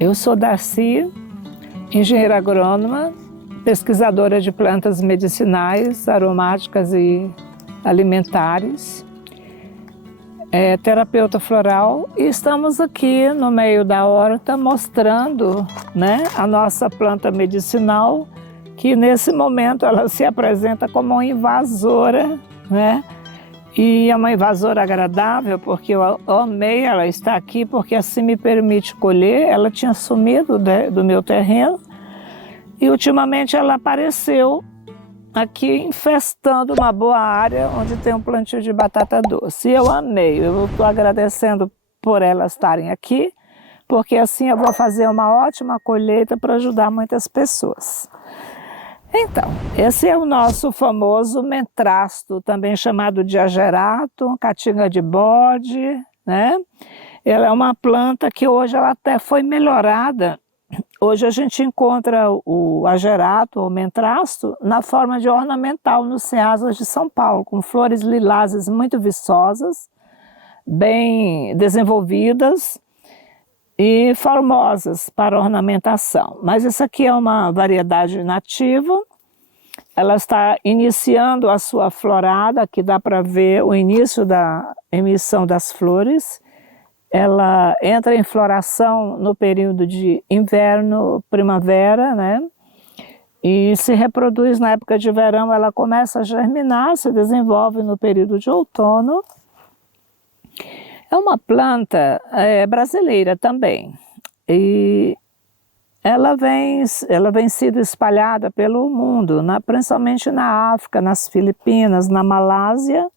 Eu sou Darcy, engenheira agrônoma, pesquisadora de plantas medicinais, aromáticas e alimentares, terapeuta floral, e estamos aqui no meio da horta mostrando, né, a nossa planta medicinal, que nesse momento ela se apresenta como uma invasora, né? E é uma invasora agradável, porque eu amei ela estar aqui, porque assim me permite colher. Ela tinha sumido do meu terreno e ultimamente ela apareceu aqui infestando uma boa área onde tem um plantio de batata doce. E eu amei, eu estou agradecendo por elas estarem aqui, porque assim eu vou fazer uma ótima colheita para ajudar muitas pessoas. Então, esse é o nosso famoso mentrasto, também chamado de agerato, caatinga de bode, né? Ela é uma planta que hoje ela até foi melhorada. Hoje a gente encontra o agerato, ou mentrasto, na forma de ornamental nos ceasos de São Paulo, com flores lilazes muito viçosas, bem desenvolvidas e formosas para ornamentação. Mas essa aqui é uma variedade nativa. Ela está iniciando a sua florada, aqui dá para ver o início da emissão das flores. Ela entra em floração no período de inverno, primavera, né? E se reproduz na época de verão. Ela começa a germinar, se desenvolve no período de outono. É uma planta brasileira também, e ela vem sendo espalhada pelo mundo, principalmente na África, nas Filipinas, na Malásia,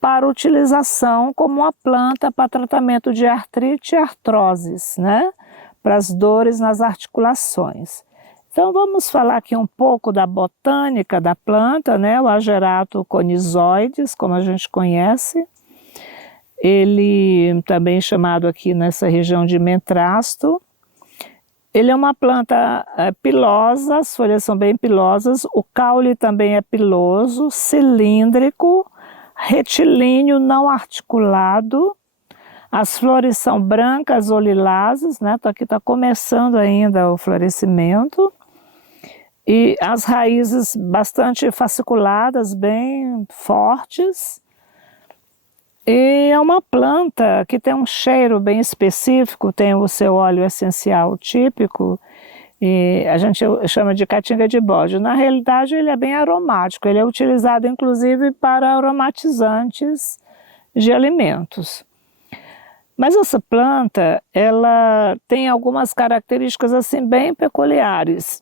para utilização como uma planta para tratamento de artrite e artroses, né? Para as dores nas articulações. Então vamos falar aqui um pouco da botânica da planta, né? O Agerato conizoides, como a gente conhece. Ele também chamado aqui nessa região de mentrasto. Ele é uma planta pilosa, as folhas são bem pilosas, o caule também é piloso, cilíndrico, retilíneo, não articulado. As flores são brancas ou lilazes, né? Aqui está começando ainda o florescimento. E as raízes bastante fasciculadas, bem fortes. E é uma planta que tem um cheiro bem específico, tem o seu óleo essencial típico, e a gente chama de caatinga de bode. Na realidade ele é bem aromático, ele é utilizado inclusive para aromatizantes de alimentos. Mas essa planta, ela tem algumas características assim bem peculiares.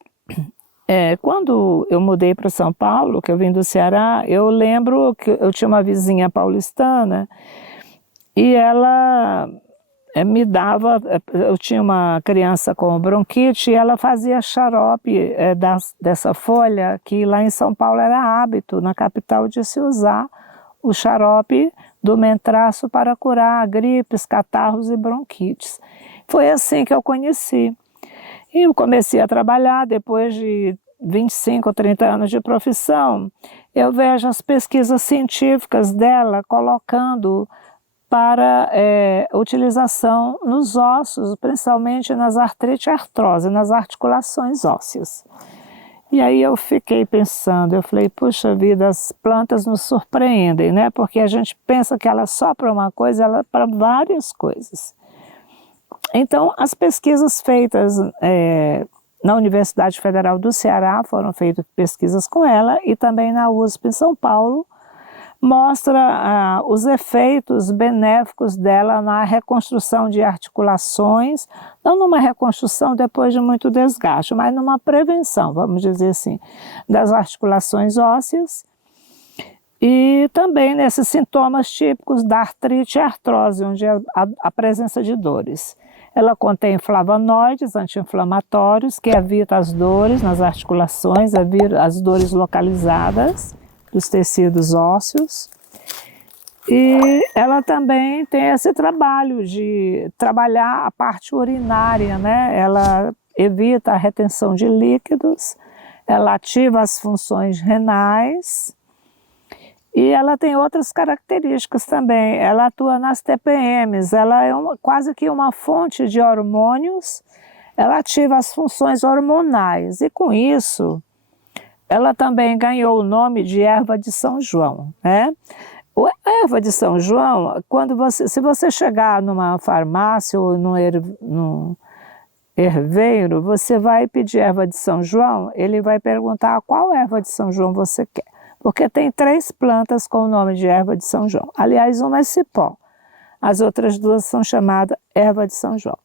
Quando eu mudei para São Paulo, que eu vim do Ceará, eu lembro que eu tinha uma vizinha paulistana e ela me dava, eu tinha uma criança com bronquite e ela fazia xarope dessa folha, que lá em São Paulo era hábito, na capital, de se usar o xarope do mentrasto para curar gripes, catarros e bronquites. Foi assim que eu conheci. E eu comecei a trabalhar depois de 25 ou 30 anos de profissão. Eu vejo as pesquisas científicas dela colocando para utilização nos ossos, principalmente nas artrite e artrose, nas articulações ósseas. E aí eu fiquei pensando, eu falei, puxa vida, as plantas nos surpreendem, né? Porque a gente pensa que ela é só para uma coisa, ela é para várias coisas. Então, as pesquisas feitas na Universidade Federal do Ceará, foram feitas pesquisas com ela, e também na USP em São Paulo, mostra os efeitos benéficos dela na reconstrução de articulações, não numa reconstrução depois de muito desgaste, mas numa prevenção, vamos dizer assim, das articulações ósseas, e também nesses sintomas típicos da artrite e artrose, onde há a presença de dores. Ela contém flavonoides anti-inflamatórios que evitam as dores nas articulações, as dores localizadas dos tecidos ósseos. E ela também tem esse trabalho de trabalhar a parte urinária, né? Ela evita a retenção de líquidos, ela ativa as funções renais E ela tem outras características também. Ela atua nas TPMs, ela é quase que uma fonte de hormônios, ela ativa as funções hormonais e com isso ela também ganhou o nome de erva de São João, né? A erva de São João, se você chegar numa farmácia ou num herveiro, você vai pedir erva de São João, ele vai perguntar qual erva de São João você quer. Porque tem 3 plantas com o nome de erva de São João. Aliás, uma é cipó. As outras 2 são chamadas erva de São João.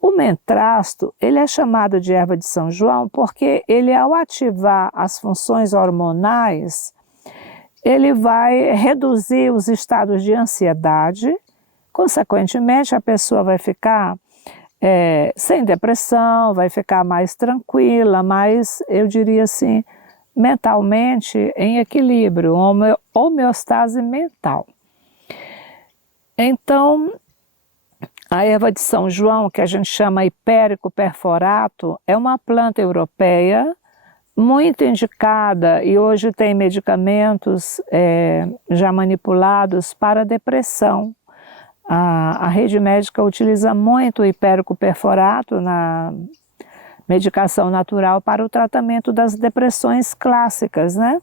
O mentrasto, ele é chamado de erva de São João porque ele, ao ativar as funções hormonais, ele vai reduzir os estados de ansiedade. Consequentemente, a pessoa vai ficar sem depressão, vai ficar mais tranquila, mais, eu diria assim, mentalmente em equilíbrio, homeostase mental. Então, a erva de São João, que a gente chama Hipérico perforato, é uma planta europeia muito indicada e hoje tem medicamentos já manipulados para depressão. A rede médica utiliza muito o Hipérico perforato na medicação natural para o tratamento das depressões clássicas, né?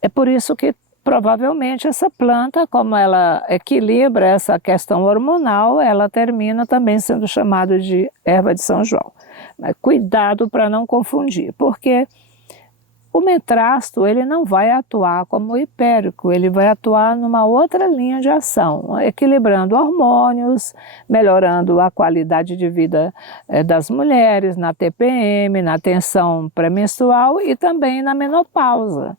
É por isso que provavelmente essa planta, como ela equilibra essa questão hormonal, ela termina também sendo chamada de erva de São João. Mas cuidado para não confundir, porque o mentrasto ele não vai atuar como o hipérico, ele vai atuar numa outra linha de ação, equilibrando hormônios, melhorando a qualidade de vida das mulheres, na TPM, na tensão pré-menstrual e também na menopausa.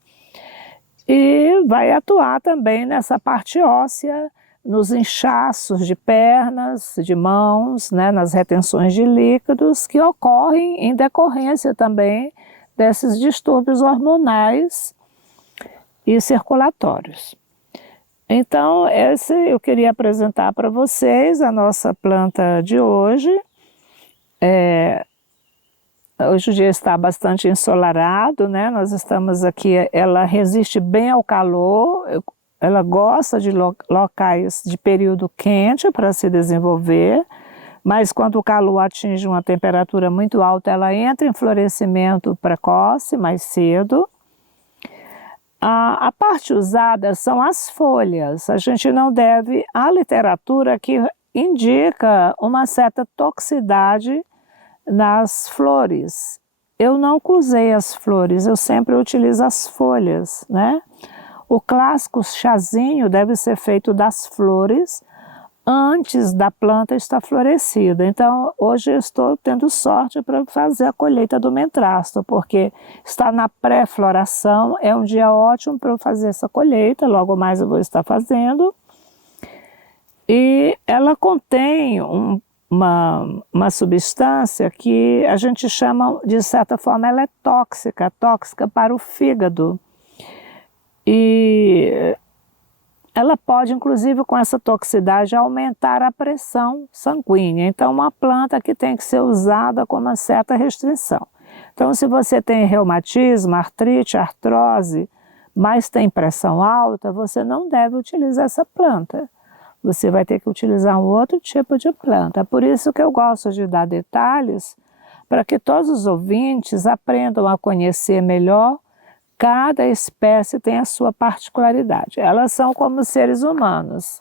E vai atuar também nessa parte óssea, nos inchaços de pernas, de mãos, né, nas retenções de líquidos que ocorrem em decorrência também desses distúrbios hormonais e circulatórios. Então, eu queria apresentar para vocês a nossa planta de hoje. Hoje o dia está bastante ensolarado, né? Nós estamos aqui, ela resiste bem ao calor, ela gosta de locais de período quente para se desenvolver, mas quando o calor atinge uma temperatura muito alta, ela entra em florescimento precoce, mais cedo. A parte usada são as folhas. A gente não deve... A literatura que indica uma certa toxicidade nas flores. Eu não usei as flores, eu sempre utilizo as folhas, né? O clássico chazinho deve ser feito das flores antes da planta estar florescida. Então, hoje eu estou tendo sorte para fazer a colheita do mentrasto, porque está na pré-floração, é um dia ótimo para eu fazer essa colheita, logo mais eu vou estar fazendo. E ela contém uma substância que a gente chama, de certa forma, ela é tóxica para o fígado. E ela pode, inclusive, com essa toxicidade, aumentar a pressão sanguínea. Então, uma planta que tem que ser usada com uma certa restrição. Então, se você tem reumatismo, artrite, artrose, mas tem pressão alta, você não deve utilizar essa planta. Você vai ter que utilizar um outro tipo de planta. Por isso que eu gosto de dar detalhes, para que todos os ouvintes aprendam a conhecer melhor. Cada espécie tem a sua particularidade. Elas são como seres humanos.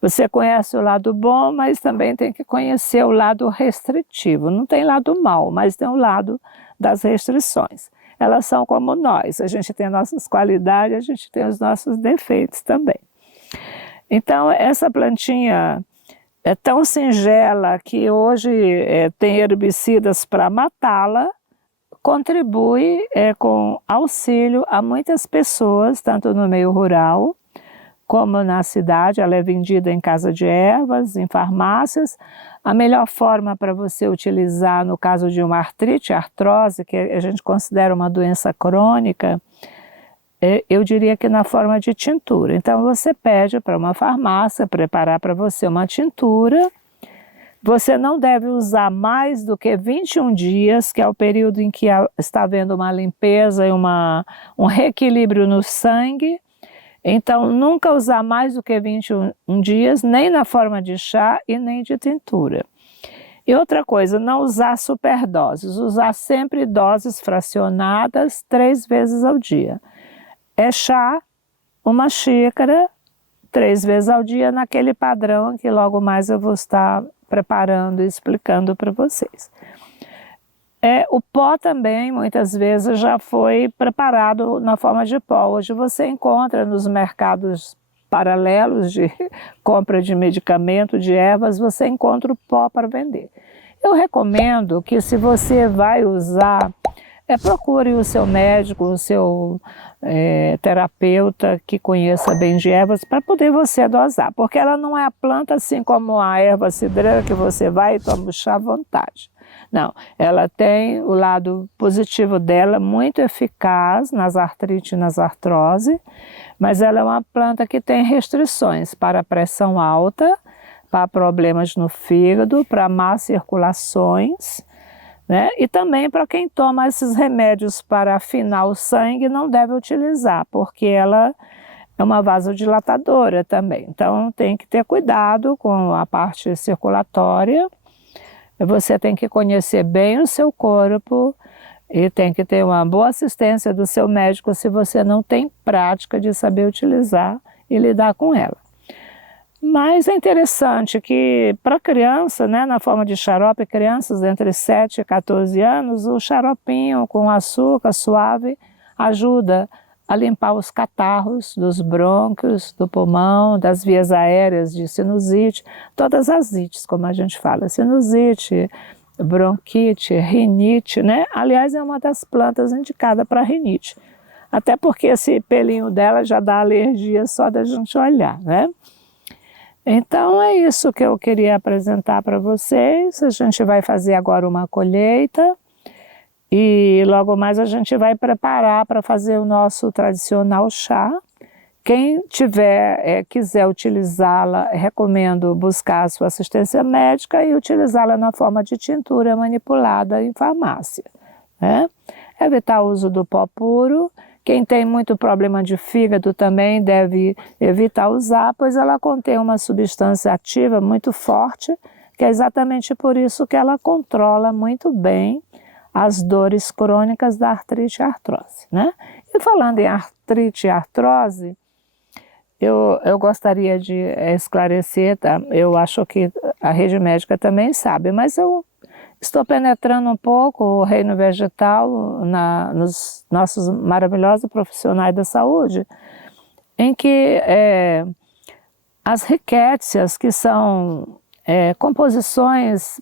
Você conhece o lado bom, mas também tem que conhecer o lado restritivo. Não tem lado mal, mas tem o lado das restrições. Elas são como nós. A gente tem nossas qualidades, a gente tem os nossos defeitos também. Então, essa plantinha é tão singela que hoje tem herbicidas para matá-la, contribui com auxílio a muitas pessoas, tanto no meio rural como na cidade. Ela é vendida em casa de ervas, em farmácias. A melhor forma para você utilizar no caso de uma artrite, artrose, que a gente considera uma doença crônica, eu diria que na forma de tintura. Então você pede para uma farmácia preparar para você uma tintura. Você não deve usar mais do que 21 dias, que é o período em que está havendo uma limpeza e um reequilíbrio no sangue. Então, nunca usar mais do que 21 dias, nem na forma de chá e nem de tintura. E outra coisa, não usar superdoses, usar sempre doses fracionadas 3 vezes ao dia. É chá, 1 xícara, 3 vezes ao dia, naquele padrão que logo mais eu vou estar preparando e explicando para vocês. O pó também, muitas vezes, já foi preparado na forma de pó. Hoje você encontra nos mercados paralelos de compra de medicamento, de ervas, você encontra o pó para vender. Eu recomendo que, se você vai usar, procure o seu médico, o seu terapeuta que conheça bem de ervas, para poder você dosar, porque ela não é a planta assim como a erva cidreira que você vai e toma o chá à vontade. Não, ela tem o lado positivo dela, muito eficaz nas artrites e nas artrose, mas ela é uma planta que tem restrições para pressão alta, para problemas no fígado, para más circulações, né? E também para quem toma esses remédios para afinar o sangue, não deve utilizar, porque ela é uma vasodilatadora também. Então tem que ter cuidado com a parte circulatória. Você tem que conhecer bem o seu corpo e tem que ter uma boa assistência do seu médico se você não tem prática de saber utilizar e lidar com ela. Mas é interessante que para criança, né, na forma de xarope, crianças entre 7 e 14 anos, o xaropinho com açúcar suave ajuda a limpar os catarros dos brônquios, do pulmão, das vias aéreas de sinusite, todas as ites, como a gente fala, sinusite, bronquite, rinite, né? Aliás, é uma das plantas indicada para rinite, até porque esse pelinho dela já dá alergia só da gente olhar, né? Então é isso que eu queria apresentar para vocês. A gente vai fazer agora uma colheita e logo mais a gente vai preparar para fazer o nosso tradicional chá. Quem quiser utilizá-la, recomendo buscar a sua assistência médica e utilizá-la na forma de tintura manipulada em farmácia, né? Evitar o uso do pó puro. Quem tem muito problema de fígado também deve evitar usar, pois ela contém uma substância ativa muito forte, que é exatamente por isso que ela controla muito bem as dores crônicas da artrite e artrose, né? E falando em artrite e artrose, eu gostaria de esclarecer, tá? Eu acho que a rede médica também sabe, mas eu estou penetrando um pouco o reino vegetal nos nossos maravilhosos profissionais da saúde, em que as rickétsias, que são composições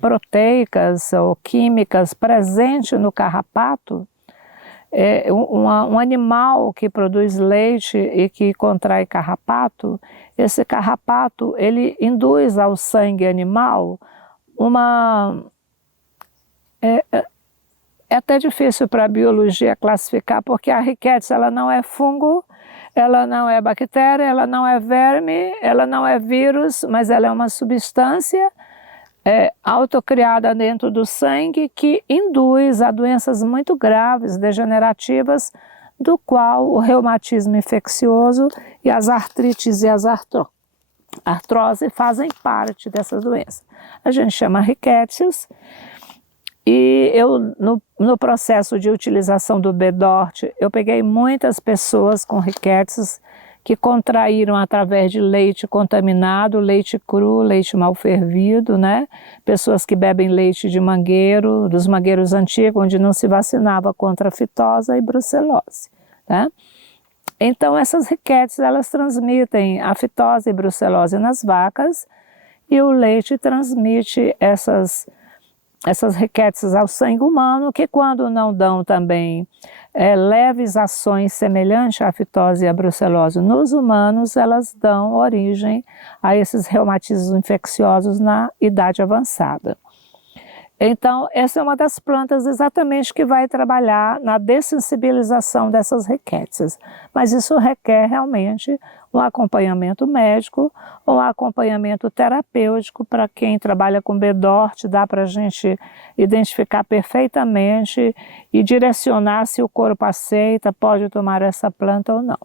proteicas ou químicas presentes no carrapato, um animal que produz leite e que contrai carrapato, esse carrapato ele induz ao sangue animal é até difícil para a biologia classificar, porque a rickétsia ela não é fungo, ela não é bactéria, ela não é verme, ela não é vírus, mas ela é uma substância autocriada dentro do sangue que induz a doenças muito graves, degenerativas, do qual o reumatismo infeccioso e as artrites e as artrose fazem parte dessa doença. A gente chama rickétsias. E eu, no processo de utilização do Bedort, eu peguei muitas pessoas com rickétsias que contraíram através de leite contaminado, leite cru, leite mal fervido, né? Pessoas que bebem leite de mangueiro, dos mangueiros antigos, onde não se vacinava contra a fitose e brucelose, né? Então essas rickétsias, elas transmitem a fitose e brucelose nas vacas e o leite transmite essas rickétsias ao sangue humano, que quando não dão também leves ações semelhantes à fitose e à brucelose nos humanos, elas dão origem a esses reumatismos infecciosos na idade avançada. Então, essa é uma das plantas exatamente que vai trabalhar na dessensibilização dessas rickétsias. Mas isso requer realmente um acompanhamento médico, um acompanhamento terapêutico. Para quem trabalha com Bedort, dá para a gente identificar perfeitamente e direcionar se o corpo aceita, pode tomar essa planta ou não.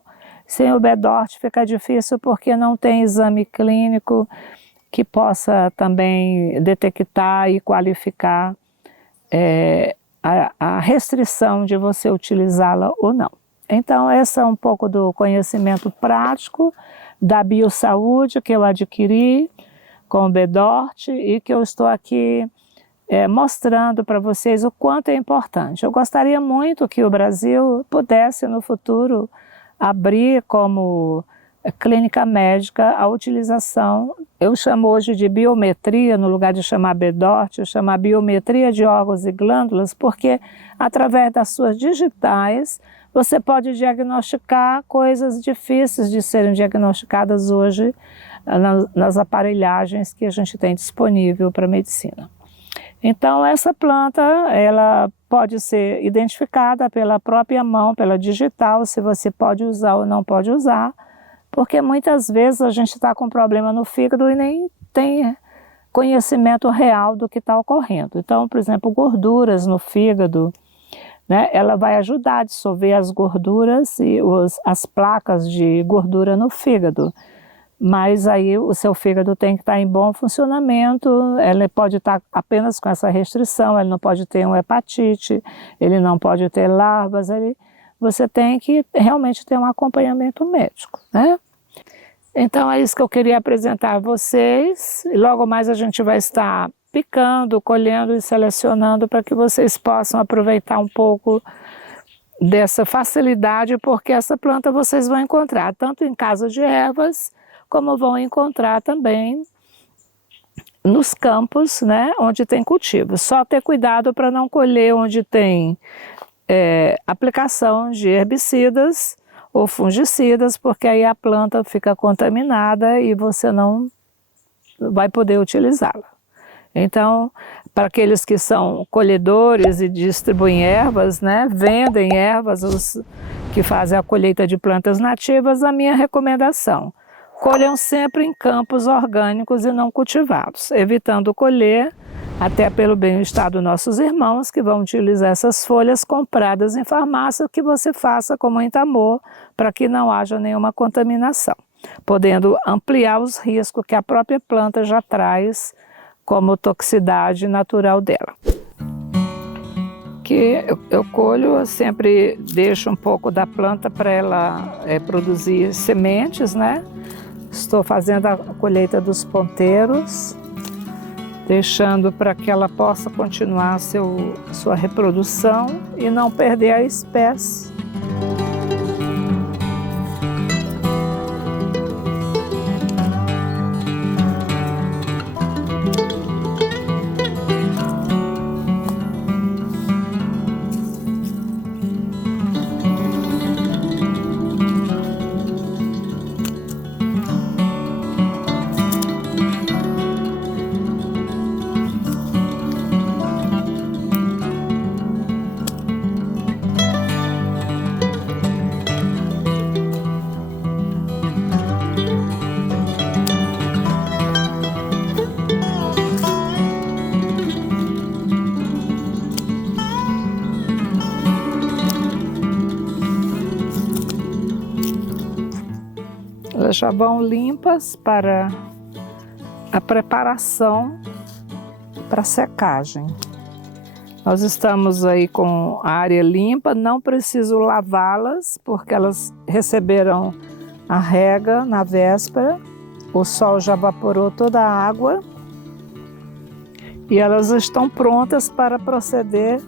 Sem o B-Dort fica difícil porque não tem exame clínico que possa também detectar e qualificar a restrição de você utilizá-la ou não. Então, esse é um pouco do conhecimento prático da biossaúde que eu adquiri com o B-Dort e que eu estou aqui mostrando para vocês o quanto é importante. Eu gostaria muito que o Brasil pudesse no futuro abrir como clínica médica a utilização, eu chamo hoje de biometria, no lugar de chamar B-Dort, eu chamo a biometria de órgãos e glândulas, porque através das suas digitais você pode diagnosticar coisas difíceis de serem diagnosticadas hoje nas aparelhagens que a gente tem disponível para a medicina. Então essa planta, ela pode ser identificada pela própria mão, pela digital, se você pode usar ou não pode usar, porque muitas vezes a gente está com problema no fígado e nem tem conhecimento real do que está ocorrendo. Então, por exemplo, gorduras no fígado, né, ela vai ajudar a dissolver as gorduras e as placas de gordura no fígado. Mas aí o seu fígado tem que estar em bom funcionamento, ele pode estar apenas com essa restrição, ele não pode ter uma hepatite, ele não pode ter larvas, você tem que realmente ter um acompanhamento médico, né? Então é isso que eu queria apresentar a vocês, e logo mais a gente vai estar picando, colhendo e selecionando para que vocês possam aproveitar um pouco dessa facilidade, porque essa planta vocês vão encontrar tanto em casa de ervas, como vão encontrar também nos campos, né, onde tem cultivo. Só ter cuidado para não colher onde tem aplicação de herbicidas ou fungicidas, porque aí a planta fica contaminada e você não vai poder utilizá-la. Então, para aqueles que são colhedores e distribuem ervas, né, vendem ervas, os que fazem a colheita de plantas nativas, a minha recomendação: colham sempre em campos orgânicos e não cultivados, evitando colher, até pelo bem-estar dos nossos irmãos que vão utilizar essas folhas compradas em farmácia, que você faça com muito amor para que não haja nenhuma contaminação, podendo ampliar os riscos que a própria planta já traz como toxicidade natural dela. Que eu colho, eu sempre deixo um pouco da planta para ela produzir sementes, né? Estou fazendo a colheita dos ponteiros, deixando para que ela possa continuar sua reprodução e não perder a espécie. Elas já vão limpas para a preparação para secagem. Nós estamos aí com a área limpa, não preciso lavá-las, porque elas receberam a rega na véspera, o sol já evaporou toda a água e elas estão prontas para proceder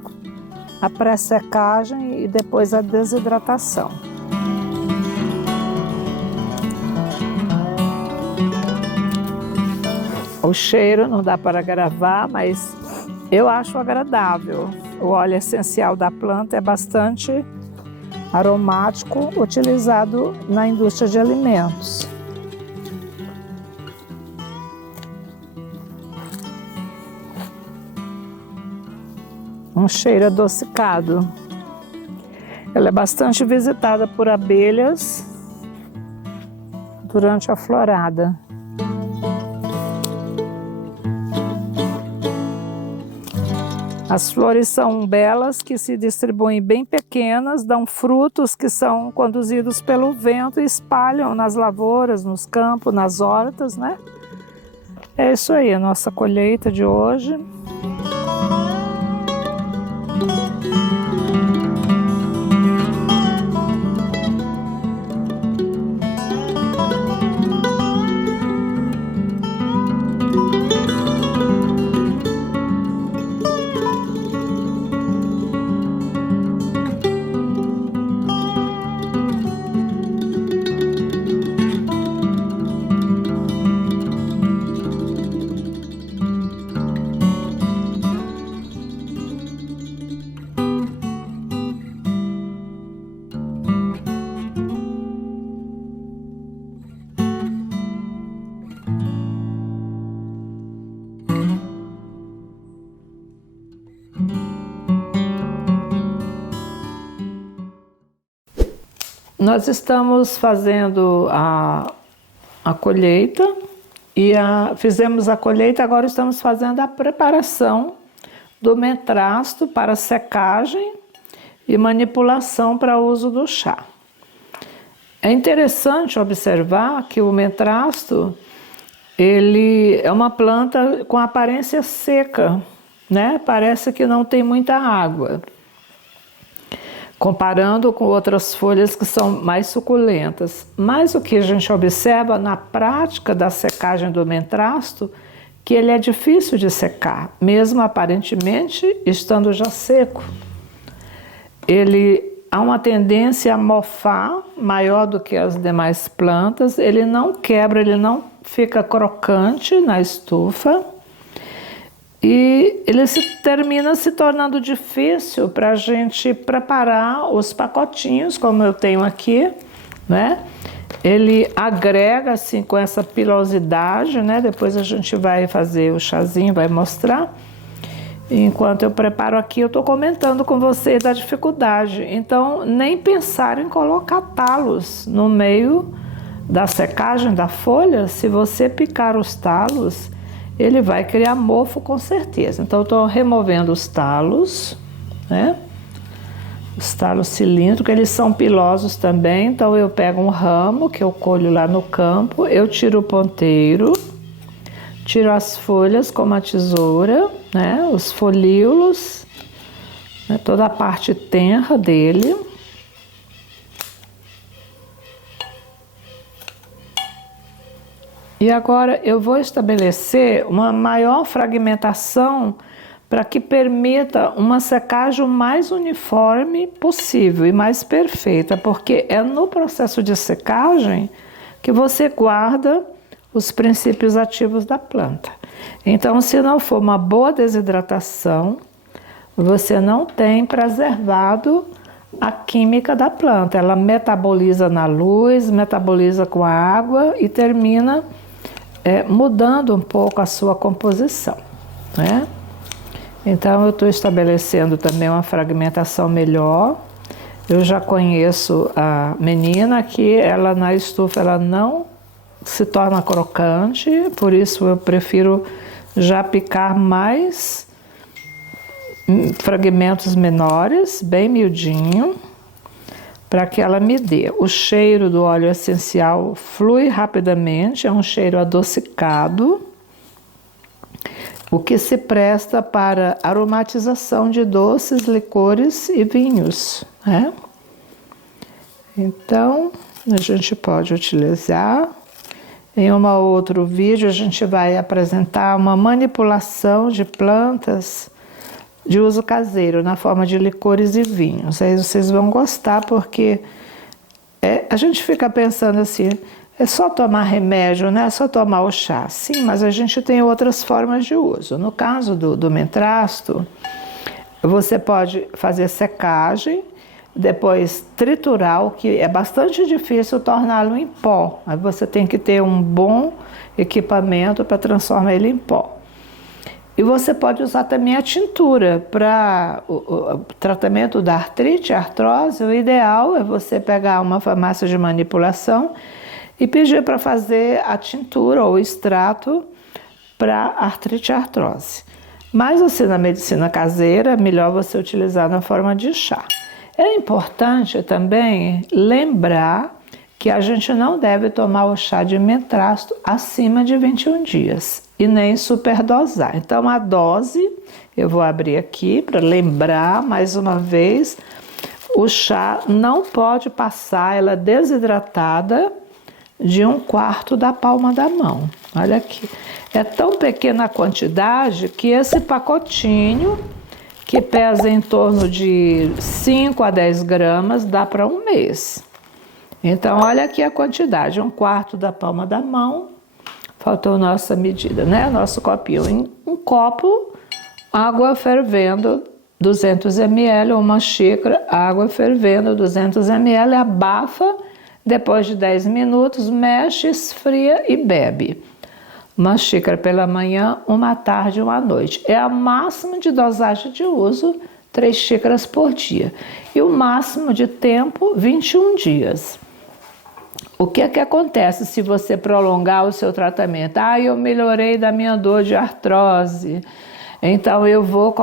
à pré-secagem e depois à desidratação. O cheiro não dá para gravar, mas eu acho agradável. O óleo essencial da planta é bastante aromático, utilizado na indústria de alimentos. Um cheiro adocicado. Ela é bastante visitada por abelhas durante a florada. As flores são belas, que se distribuem bem pequenas, dão frutos que são conduzidos pelo vento e espalham nas lavouras, nos campos, nas hortas, né? É isso aí, a nossa colheita de hoje. Nós estamos fazendo a colheita e fizemos a colheita, agora estamos fazendo a preparação do mentrasto para secagem e manipulação para uso do chá. É interessante observar que o mentrasto, ele é uma planta com aparência seca, né? Parece que não tem muita água, comparando com outras folhas que são mais suculentas. Mas o que a gente observa na prática da secagem do mentrasto, que ele é difícil de secar, mesmo aparentemente estando já seco. Ele há uma tendência a mofar maior do que as demais plantas, ele não quebra, ele não fica crocante na estufa, e ele termina se tornando difícil para a gente preparar os pacotinhos, como eu tenho aqui, né? Ele agrega assim com essa pilosidade, né? Depois a gente vai fazer o chazinho, vai mostrar. Enquanto eu preparo aqui, eu estou comentando com vocês da dificuldade. Então, nem pensar em colocar talos no meio da secagem da folha. Se você picar os talos, ele vai criar mofo com certeza. Então, eu estou removendo os talos, né? Os talos cilíndricos, eles são pilosos também. Então, eu pego um ramo que eu colho lá no campo, eu tiro o ponteiro, tiro as folhas com uma tesoura, né? Os folíolos, né? Toda a parte tenra dele. E agora eu vou estabelecer uma maior fragmentação para que permita uma secagem mais uniforme possível e mais perfeita, porque é no processo de secagem que você guarda os princípios ativos da planta. Então, se não for uma boa desidratação, você não tem preservado a química da planta. Ela metaboliza na luz, metaboliza com a água e termina mudando um pouco a sua composição, né? Então, eu estou estabelecendo também uma fragmentação melhor. Eu já conheço a menina que ela na estufa ela não se torna crocante, por isso eu prefiro já picar mais fragmentos menores, bem miudinho, para que ela me dê. O cheiro do óleo essencial flui rapidamente, é um cheiro adocicado, o que se presta para aromatização de doces, licores e vinhos, né? Então, a gente pode utilizar. Em um outro vídeo, a gente vai apresentar uma manipulação de plantas de uso caseiro, na forma de licores e vinhos. Aí vocês vão gostar, porque a gente fica pensando assim, é só tomar remédio, né? É só tomar o chá. Sim, mas a gente tem outras formas de uso. No caso do mentrasto, você pode fazer secagem, depois triturar, o que é bastante difícil torná-lo em pó. Aí você tem que ter um bom equipamento para transformar ele em pó. E você pode usar também a tintura para o tratamento da artrite, artrose. O ideal é você pegar uma farmácia de manipulação e pedir para fazer a tintura ou extrato para artrite e artrose. Mas assim, na medicina caseira, é melhor você utilizar na forma de chá. É importante também lembrar que a gente não deve tomar o chá de mentrasto acima de 21 dias e nem superdosar. Então a dose, eu vou abrir aqui para lembrar mais uma vez, o chá não pode passar ela desidratada de 1/4 da palma da mão. Olha aqui, é tão pequena a quantidade que esse pacotinho, que pesa em torno de 5 a 10 gramas, dá para um mês. Então, olha aqui a quantidade, 1/4 da palma da mão, faltou nossa medida, né? Nosso copinho, um copo, água fervendo, 200 ml, ou uma xícara, água fervendo, 200 ml, abafa, depois de 10 minutos, mexe, esfria e bebe. Uma xícara pela manhã, uma à tarde e uma à noite. É a máxima de dosagem de uso, 3 xícaras por dia. E o máximo de tempo, 21 dias. O que é que acontece se você prolongar o seu tratamento? Ah, eu melhorei da minha dor de artrose, então eu vou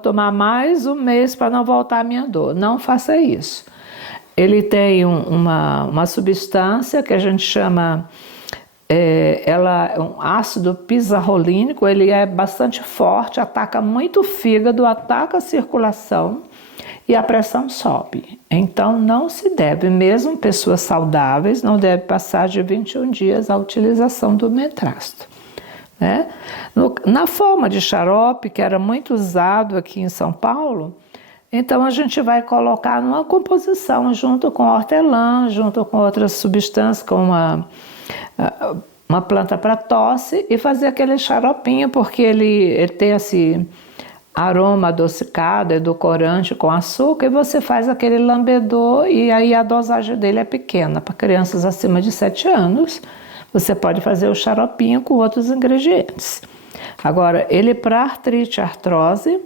tomar mais um mês para não voltar a minha dor. Não faça isso. Ele tem uma substância que a gente chama, um ácido pisarolínico, ele é bastante forte, ataca muito o fígado, ataca a circulação e a pressão sobe. Então não se deve, mesmo pessoas saudáveis, não deve passar de 21 dias a utilização do mentrasto. Né? Na forma de xarope, que era muito usado aqui em São Paulo, então a gente vai colocar numa composição junto com hortelã, junto com outras substâncias, com uma planta para tosse, e fazer aquele xaropinho, porque ele tem esse aroma adocicado, edulcorante com açúcar, e você faz aquele lambedor, e aí a dosagem dele é pequena. Para crianças acima de 7 anos, você pode fazer o xaropinho com outros ingredientes. Agora, ele para artrite e artrose,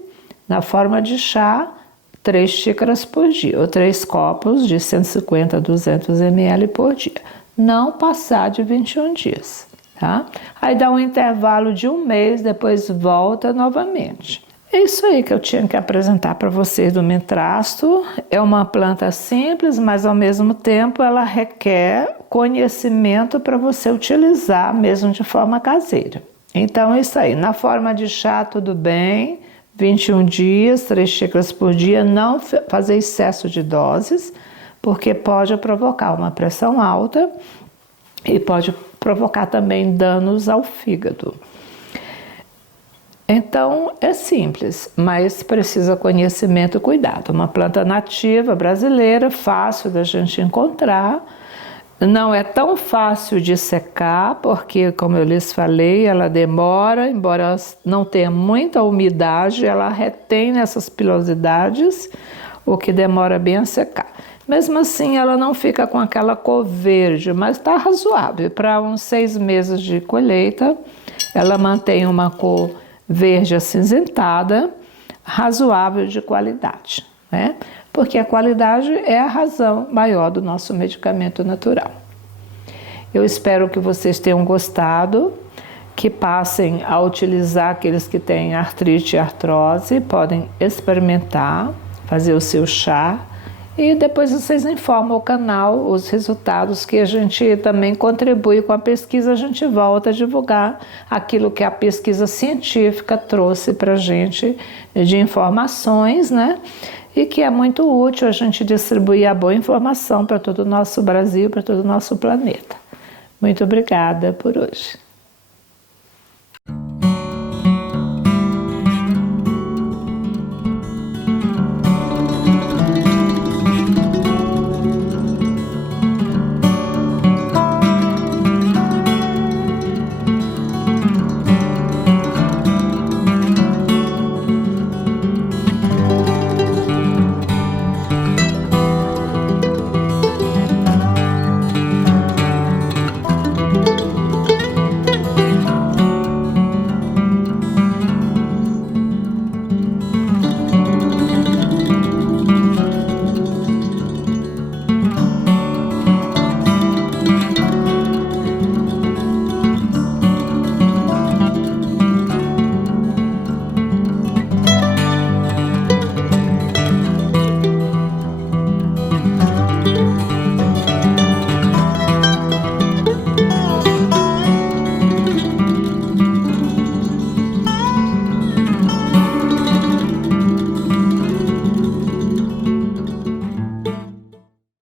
na forma de chá, 3 xícaras por dia, ou 3 copos de 150 a 200 ml por dia. Não passar de 21 dias, tá? Aí dá um intervalo de um mês, depois volta novamente. É isso aí que eu tinha que apresentar para vocês do mentrasto. É uma planta simples, mas ao mesmo tempo ela requer conhecimento para você utilizar mesmo de forma caseira. Então é isso aí, na forma de chá tudo bem, 21 dias, 3 xícaras por dia, não fazer excesso de doses, porque pode provocar uma pressão alta e pode provocar também danos ao fígado. Então é simples, mas precisa conhecimento e cuidado. Uma planta nativa brasileira, fácil da gente encontrar, não é tão fácil de secar, porque, como eu lhes falei, ela demora, embora não tenha muita umidade, ela retém nessas pilosidades, o que demora bem a secar. Mesmo assim, ela não fica com aquela cor verde, mas está razoável. Para uns 6 meses de colheita, ela mantém uma cor verde acinzentada, razoável de qualidade, né? Porque a qualidade é a razão maior do nosso medicamento natural. Eu espero que vocês tenham gostado, que passem a utilizar aqueles que têm artrite e artrose, podem experimentar, fazer o seu chá, e depois vocês informam o canal os resultados, que a gente também contribui com a pesquisa, a gente volta a divulgar aquilo que a pesquisa científica trouxe para a gente de informações, né? E que é muito útil a gente distribuir a boa informação para todo o nosso Brasil, para todo o nosso planeta. Muito obrigada por hoje.